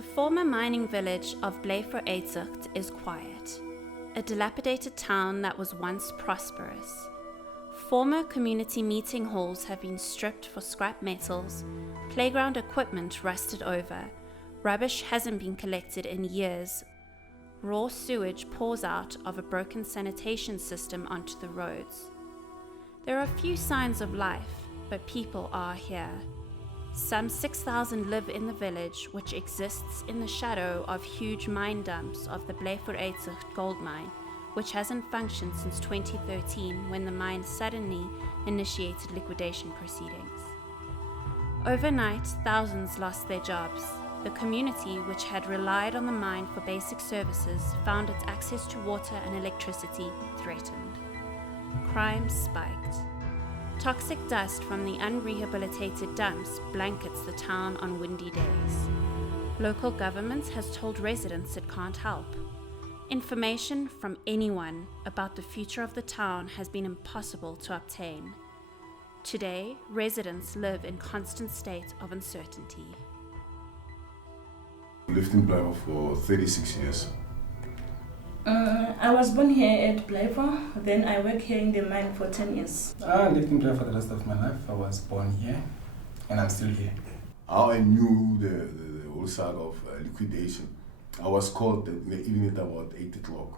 The former mining village of Blyvooruitzicht is quiet, a dilapidated town that was once prosperous. Former community meeting halls have been stripped for scrap metals, playground equipment rusted over, rubbish hasn't been collected in years, raw sewage pours out of a broken sanitation system onto the roads. There are few signs of life, but people are here. Some 6,000 live in the village, which exists in the shadow of huge mine dumps of the Blyvooruitzicht gold mine, which hasn't functioned since 2013 when the mine suddenly initiated liquidation proceedings. Overnight, thousands lost their jobs. The community, which had relied on the mine for basic services, found its access to water and electricity threatened. Crime spiked. Toxic dust from the unrehabilitated dumps blankets the town on windy days. Local government has told residents it can't help. Information from anyone about the future of the town has been impossible to obtain. Today, residents live in constant state of uncertainty. I lived in Blyvoor for 36 years. I was born here at Blyvoor, then I worked here in the mine for 10 years. I lived in Blyvoor for the rest of my life. I was born here and I'm still here. How I knew the whole saga of liquidation, I was called in the evening at about 8 o'clock.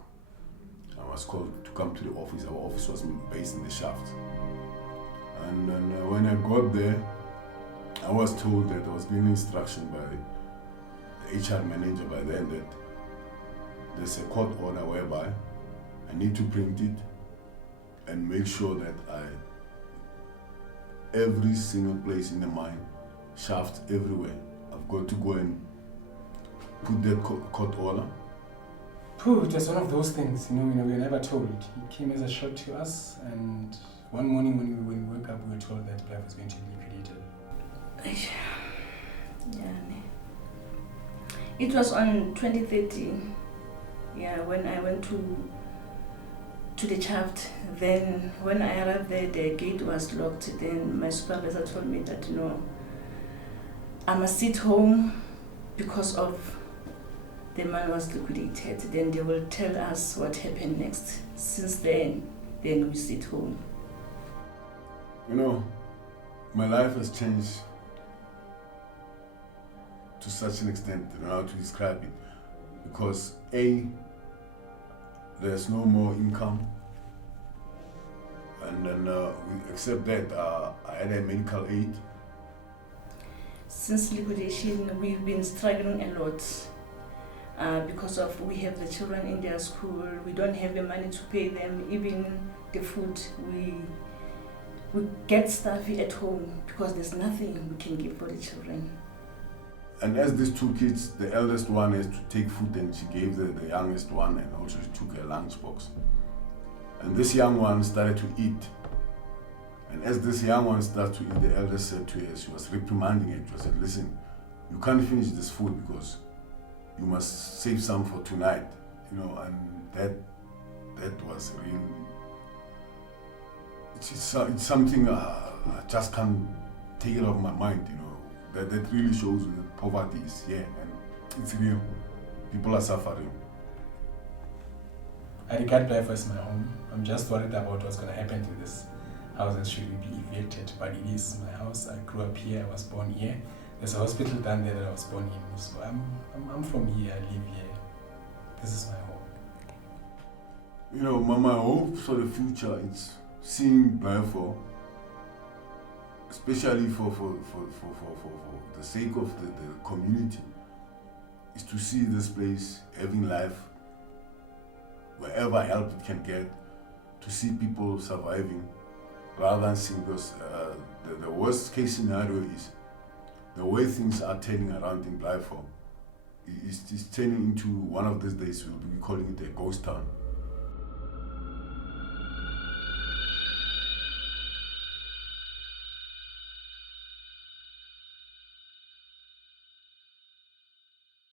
I was called to come to the office. Our office was based in the shaft. And then when I got there, I was told that I was given instruction by the HR manager by then that there's a court order whereby I need to print it and make sure that every single place in the mine, shafts everywhere, I've got to go and put that court order. It was one of those things, we were never told. It came as a shock to us, and one morning when we woke up, we were told that Blyvoor was going to be liquidated. It was on 2013. When I went to the shaft, then when I arrived there, the gate was locked. Then my supervisor told me that, I must sit home because of the mine was liquidated. Then they will tell us what happened next. Since then we sit home. My life has changed to such an extent, I don't know how to describe it. Because there's no more income, and then except that I had a medical aid. Since liquidation, we've been struggling a lot because of we have the children in their school. We don't have the money to pay them, even the food. We get stuffy at home because there's nothing we can give for the children. And as these two kids, the eldest one has to take food, and she gave the youngest one, and also she took a lunchbox. And this young one started to eat. And as this young one started to eat, the eldest said to her, she was reprimanding her, she said, listen, you can't finish this food because you must save some for tonight. And that was really, it's something I just can't take it off my mind, That really shows that poverty is here and it's real. People are suffering. I regard Blyvoor as my home. I'm just worried about what's going to happen to this house that should be evicted, but it is my house. I grew up here, I was born here. There's a hospital down there that I was born in, so I'm from here, I live here. This is my home. My hope for the future is seeing Blyvoor, especially for the sake of the community, is to see this place having life, wherever help it can get, to see people surviving, rather than seeing those. The worst case scenario is the way things are turning around in Blyvoor. It's turning into one of these days we'll be calling it a ghost town.